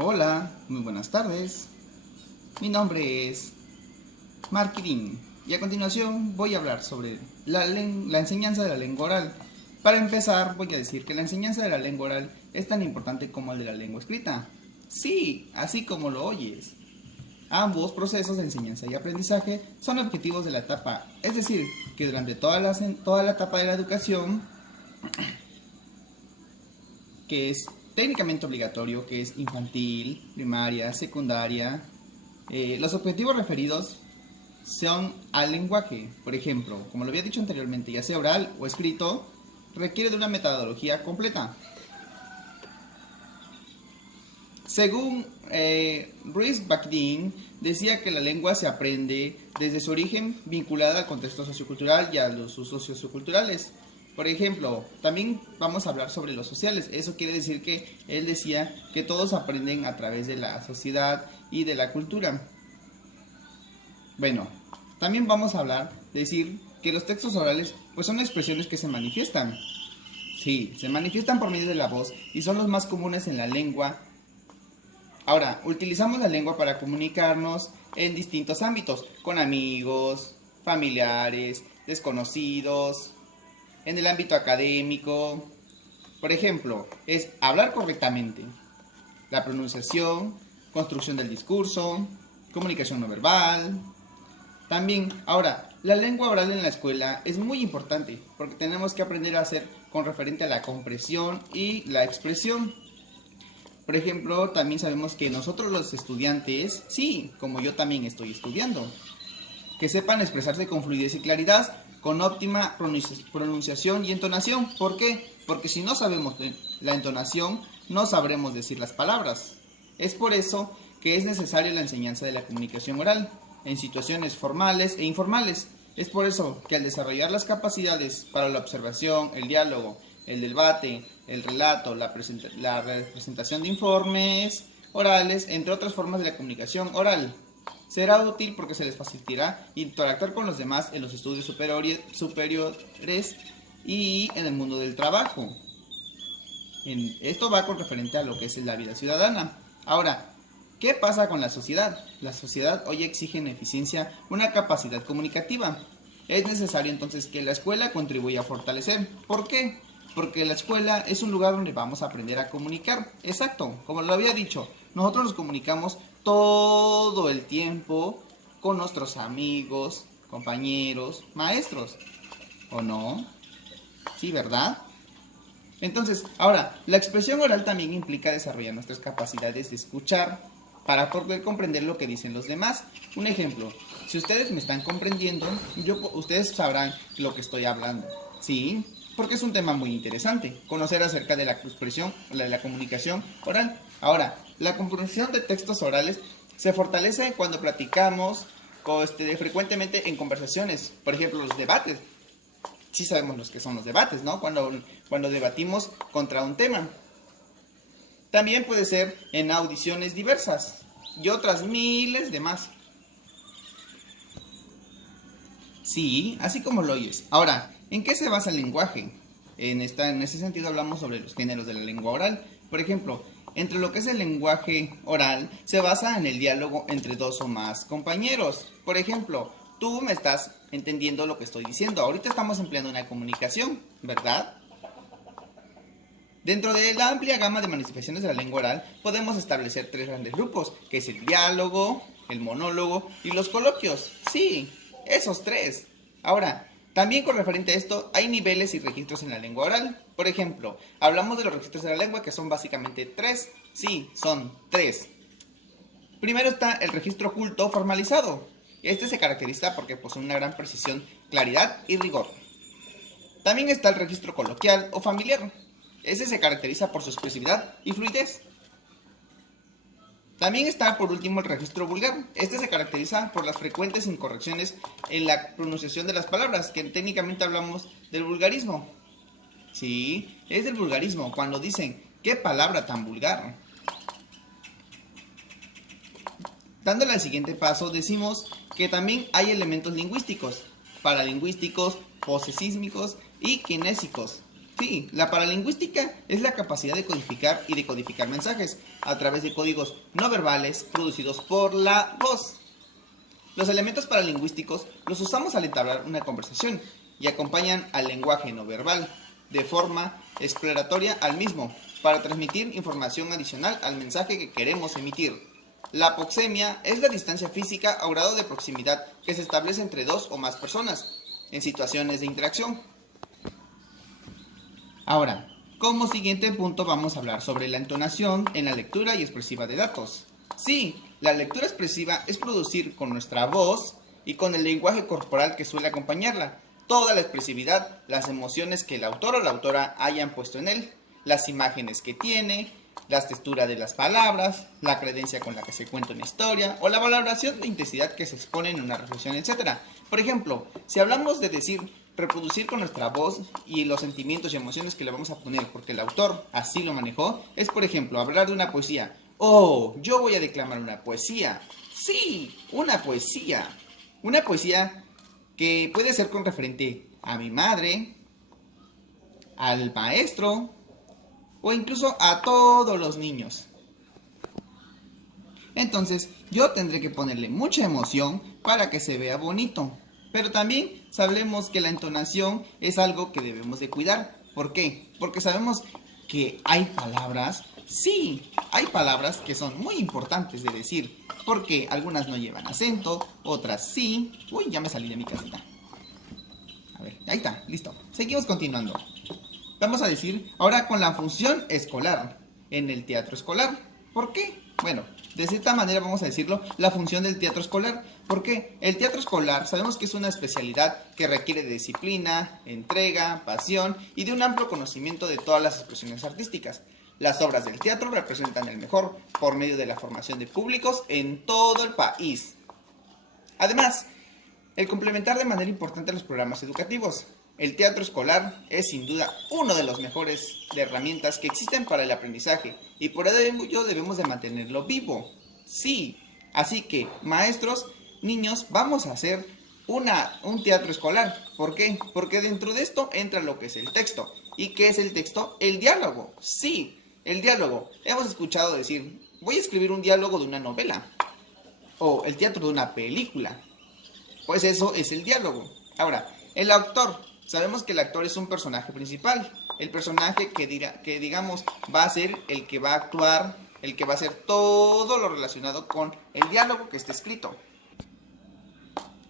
Hola, muy buenas tardes. Mi nombre es Marquirín y a continuación voy a hablar sobre la enseñanza de la lengua oral. Para empezar, voy a decir que la enseñanza de la lengua oral es tan importante como el de la lengua escrita. Sí, así como lo oyes. Ambos procesos de enseñanza y aprendizaje son objetivos de la etapa, es decir, que durante toda la etapa de la educación, que es técnicamente obligatorio, que es infantil, primaria, secundaria, los objetivos referidos son al lenguaje. Por ejemplo, como lo había dicho anteriormente, ya sea oral o escrito, requiere de una metodología completa. Según Ruiz Bakdin, decía que la lengua se aprende desde su origen vinculada al contexto sociocultural y a los usos socioculturales. Por ejemplo, también vamos a hablar sobre los sociales. Eso quiere decir que él decía que todos aprenden a través de la sociedad y de la cultura. Bueno, también vamos a hablar, decir que los textos orales pues son expresiones que se manifiestan. Sí, se manifiestan por medio de la voz y son los más comunes en la lengua. Ahora, utilizamos la lengua para comunicarnos en distintos ámbitos, con amigos, familiares, desconocidos, en el ámbito académico. Por ejemplo, es hablar correctamente, la pronunciación, construcción del discurso, comunicación no verbal. También, ahora, la lengua oral en la escuela es muy importante porque tenemos que aprender a hacer con referente a la comprensión y la expresión. Por ejemplo, también sabemos que nosotros los estudiantes, sí, como yo también estoy estudiando, que sepan expresarse con fluidez y claridad, con óptima pronunciación y entonación. ¿Por qué? Porque si no sabemos la entonación, no sabremos decir las palabras. Es por eso que es necesaria la enseñanza de la comunicación oral, en situaciones formales e informales. Es por eso que al desarrollar las capacidades para la observación, el diálogo, el debate, el relato, la presentación de informes orales, entre otras formas de la comunicación oral, será útil porque se les facilitará interactuar con los demás en los estudios superiores y en el mundo del trabajo. Esto va con referente a lo que es la vida ciudadana. Ahora, ¿qué pasa con la sociedad? La sociedad hoy exige en eficiencia una capacidad comunicativa. Es necesario entonces que la escuela contribuya a fortalecer. ¿Por qué? Porque la escuela es un lugar donde vamos a aprender a comunicar. Exacto, como lo había dicho, nosotros nos comunicamos todo el tiempo con nuestros amigos, compañeros, maestros. ¿O no? Sí, ¿verdad? Entonces, ahora, la expresión oral también implica desarrollar nuestras capacidades de escuchar para poder comprender lo que dicen los demás. Un ejemplo, si ustedes me están comprendiendo, ustedes sabrán lo que estoy hablando, ¿sí? Porque es un tema muy interesante, conocer acerca de la expresión, de la comunicación oral. Ahora, la comprensión de textos orales se fortalece cuando platicamos frecuentemente en conversaciones, por ejemplo, los debates. Sí sabemos los que son los debates, ¿no? Cuando debatimos contra un tema. También puede ser en audiciones diversas y otras miles de más. Sí, así como lo oyes. Ahora, ¿en qué se basa el lenguaje? En ese sentido hablamos sobre los géneros de la lengua oral. Por ejemplo, entre lo que es el lenguaje oral se basa en el diálogo entre dos o más compañeros. Por ejemplo, tú me estás entendiendo lo que estoy diciendo. Ahorita estamos empleando una comunicación, ¿verdad? Dentro de la amplia gama de manifestaciones de la lengua oral, podemos establecer tres grandes grupos, que es el diálogo, el monólogo y los coloquios. Sí, esos tres. Ahora, también con referente a esto, hay niveles y registros en la lengua oral. Por ejemplo, hablamos de los registros de la lengua, que son básicamente tres. Sí, son tres. Primero está el registro culto formalizado. Este se caracteriza porque posee una gran precisión, claridad y rigor. También está el registro coloquial o familiar. Este se caracteriza por su expresividad y fluidez. También está por último el registro vulgar. Este se caracteriza por las frecuentes incorrecciones en la pronunciación de las palabras, que técnicamente hablamos del vulgarismo. Sí, es del vulgarismo, cuando dicen, ¿qué palabra tan vulgar? Dándole al siguiente paso, decimos que también hay elementos lingüísticos, paralingüísticos, posesísmicos y kinésicos. Sí, la paralingüística es la capacidad de codificar y decodificar mensajes a través de códigos no verbales producidos por la voz. Los elementos paralingüísticos los usamos al entablar una conversación y acompañan al lenguaje no verbal de forma exploratoria al mismo para transmitir información adicional al mensaje que queremos emitir. La apoxemia es la distancia física o grado de proximidad que se establece entre dos o más personas en situaciones de interacción. Ahora, como siguiente punto vamos a hablar sobre la entonación en la lectura y expresiva de datos. Sí, la lectura expresiva es producir con nuestra voz y con el lenguaje corporal que suele acompañarla toda la expresividad, las emociones que el autor o la autora hayan puesto en él, las imágenes que tiene, la textura de las palabras, la credencia con la que se cuenta una historia o la valoración de intensidad que se expone en una reflexión, etc. Por ejemplo, si hablamos de reproducir con nuestra voz y los sentimientos y emociones que le vamos a poner porque el autor así lo manejó, es por ejemplo hablar de una poesía. Oh, yo voy a declamar una poesía. Sí, una poesía. Una poesía que puede ser con referente a mi madre, al maestro o incluso a todos los niños. Entonces yo tendré que ponerle mucha emoción para que se vea bonito. Pero también sabemos que la entonación es algo que debemos de cuidar. ¿Por qué? Porque sabemos que hay palabras, sí, hay palabras que son muy importantes de decir. Porque algunas no llevan acento, otras sí. Uy, ya me salí de mi casita. A ver, ahí está, listo. Seguimos continuando. Vamos a decir ahora con la función escolar en el teatro escolar. ¿Por qué? Bueno, de cierta manera vamos a decirlo, la función del teatro escolar. ¿Por qué? El teatro escolar sabemos que es una especialidad que requiere de disciplina, entrega, pasión y de un amplio conocimiento de todas las expresiones artísticas. Las obras del teatro representan el mejor por medio de la formación de públicos en todo el país. Además, el complementar de manera importante los programas educativos. El teatro escolar es sin duda uno de los mejores herramientas que existen para el aprendizaje y por ello debemos de mantenerlo vivo. Sí, así que maestros, niños, vamos a hacer un teatro escolar. ¿Por qué? Porque dentro de esto entra lo que es el texto. ¿Y qué es el texto? El diálogo. Sí, el diálogo. Hemos escuchado decir, voy a escribir un diálogo de una novela o el teatro de una película. Pues eso es el diálogo. Ahora, el actor. Sabemos que el actor es un personaje principal. El personaje que digamos va a ser el que va a actuar, el que va a hacer todo lo relacionado con el diálogo que está escrito.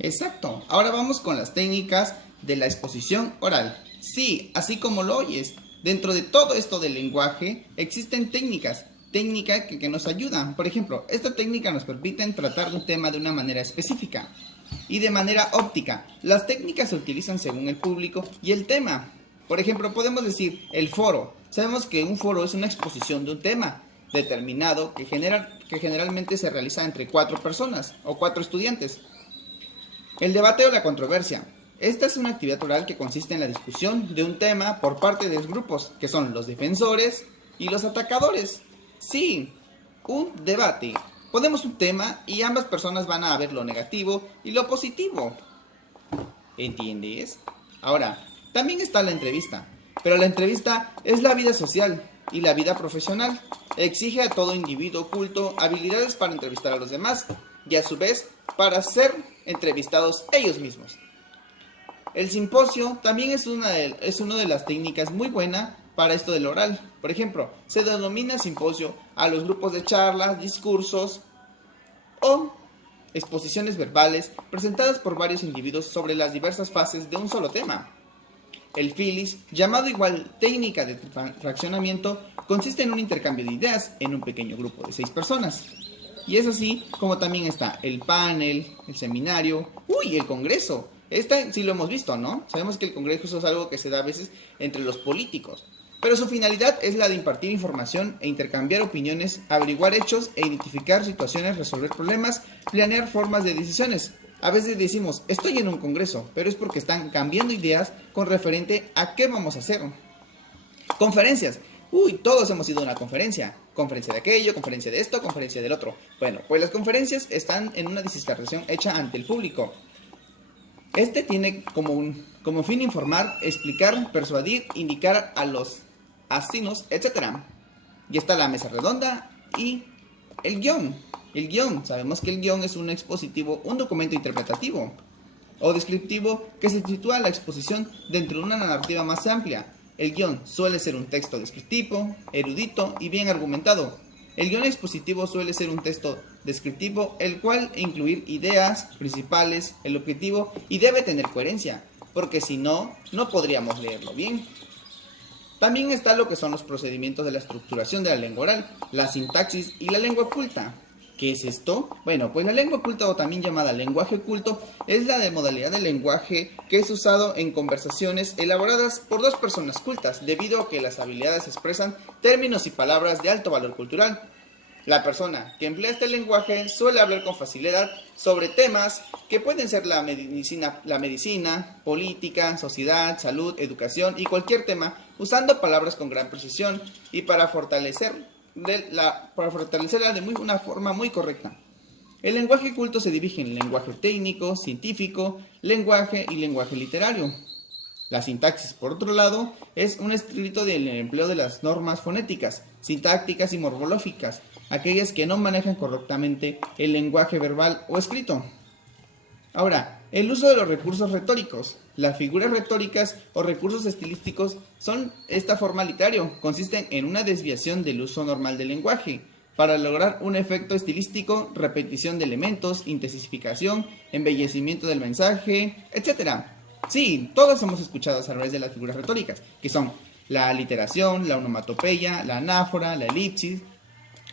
Exacto. Ahora vamos con las técnicas de la exposición oral. Sí, así como lo oyes. Dentro de todo esto del lenguaje existen técnicas que nos ayudan. Por ejemplo, esta técnica nos permite tratar de un tema de una manera específica y de manera óptica. Las técnicas se utilizan según el público y el tema. Por ejemplo, podemos decir el foro. Sabemos que un foro es una exposición de un tema determinado que generalmente se realiza entre 4 personas o 4 estudiantes. El debate o la controversia. Esta es una actividad oral que consiste en la discusión de un tema por parte de los grupos, que son los defensores y los atacadores. Sí, un debate. Ponemos un tema y ambas personas van a ver lo negativo y lo positivo. ¿Entiendes? Ahora, también está la entrevista. Pero la entrevista es la vida social y la vida profesional. Exige a todo individuo culto habilidades para entrevistar a los demás y a su vez para ser entrevistados ellos mismos. El simposio también es una de las técnicas muy buena para esto del oral. Por ejemplo, se denomina simposio a los grupos de charlas, discursos o exposiciones verbales presentadas por varios individuos sobre las diversas fases de un solo tema. El filis, llamado igual técnica de fraccionamiento, consiste en un intercambio de ideas en un pequeño grupo de 6 personas. Y es así como también está el panel, el seminario, el congreso. Este sí lo hemos visto, ¿no? Sabemos que el congreso es algo que se da a veces entre los políticos. Pero su finalidad es la de impartir información e intercambiar opiniones, averiguar hechos e identificar situaciones, resolver problemas, planear formas de decisiones. A veces decimos, estoy en un congreso, pero es porque están cambiando ideas con referente a qué vamos a hacer. Conferencias. Todos hemos ido a una conferencia. Conferencia de aquello, conferencia de esto, conferencia del otro. Bueno, pues las conferencias están en una disertación hecha ante el público. Este tiene como fin informar, explicar, persuadir, indicar a los asesinos, etc. Y está la mesa redonda y el guión. El guión, sabemos que el guión es un expositivo, un documento interpretativo o descriptivo que se sitúa la exposición dentro de una narrativa más amplia. El guión suele ser un texto descriptivo, erudito y bien argumentado. El guión expositivo suele ser un texto descriptivo, el cual incluir ideas principales, el objetivo y debe tener coherencia, porque si no, no podríamos leerlo bien. También está lo que son los procedimientos de la estructuración de la lengua oral, la sintaxis y la lengua oculta. ¿Qué es esto? Bueno, pues la lengua oculta, o también llamada lenguaje oculto, es la de modalidad de lenguaje que es usado en conversaciones elaboradas por dos personas cultas, debido a que las habilidades expresan términos y palabras de alto valor cultural. La persona que emplea este lenguaje suele hablar con facilidad sobre temas que pueden ser la medicina, política, sociedad, salud, educación y cualquier tema, usando palabras con gran precisión y para fortalecerla de una forma muy correcta. El lenguaje culto se divide en lenguaje técnico, científico, lenguaje y lenguaje literario. La sintaxis, por otro lado, es un estricto del empleo de las normas fonéticas, sintácticas y morfológicas, aquellas que no manejan correctamente el lenguaje verbal o escrito. Ahora, el uso de los recursos retóricos. Las figuras retóricas o recursos estilísticos son esta forma literario, consisten en una desviación del uso normal del lenguaje, para lograr un efecto estilístico, repetición de elementos, intensificación, embellecimiento del mensaje, etc. Sí, todos hemos escuchado a través de las figuras retóricas, que son la aliteración, la onomatopeya, la anáfora, la elipsis,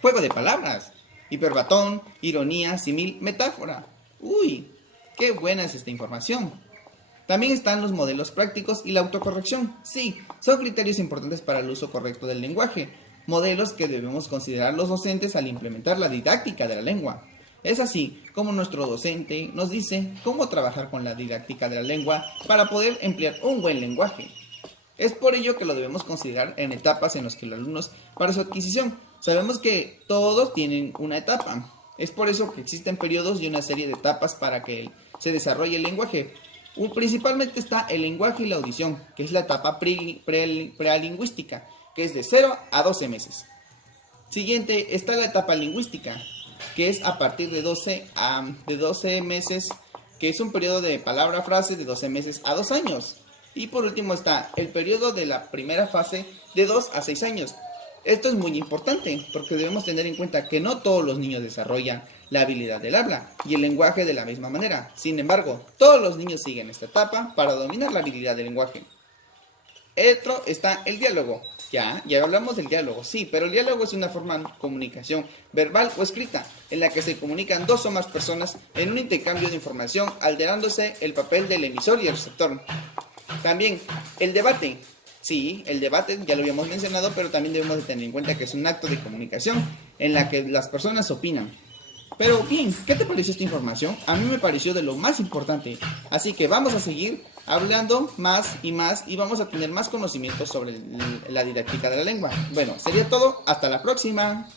juego de palabras, hiperbatón, ironía, símil, metáfora. ¡Uy! ¡Qué buena es esta información! También están los modelos prácticos y la autocorrección. Sí, son criterios importantes para el uso correcto del lenguaje, modelos que debemos considerar los docentes al implementar la didáctica de la lengua. Es así como nuestro docente nos dice cómo trabajar con la didáctica de la lengua para poder emplear un buen lenguaje. Es por ello que lo debemos considerar en etapas en las que los alumnos, para su adquisición, sabemos que todos tienen una etapa. Es por eso que existen periodos y una serie de etapas para que se desarrolle el lenguaje. Principalmente está el lenguaje y la audición, que es la etapa prelingüística, que es de 0 a 12 meses. Siguiente está la etapa lingüística, que es a partir de 12 meses, que es un periodo de palabra-frase de 12 meses a 2 años. Y por último está el periodo de la primera fase de 2 a 6 años. Esto es muy importante porque debemos tener en cuenta que no todos los niños desarrollan la habilidad del habla y el lenguaje de la misma manera. Sin embargo, todos los niños siguen esta etapa para dominar la habilidad del lenguaje. Otro está el diálogo. Ya hablamos del diálogo, sí, pero el diálogo es una forma de comunicación verbal o escrita en la que se comunican dos o más personas en un intercambio de información, alterándose el papel del emisor y el receptor. También el debate. Sí, el debate ya lo habíamos mencionado, pero también debemos de tener en cuenta que es un acto de comunicación en la que las personas opinan. Pero bien, ¿qué te pareció esta información? A mí me pareció de lo más importante, así que vamos a seguir hablando más y vamos a tener más conocimientos sobre la didáctica de la lengua. Bueno, sería todo, hasta la próxima.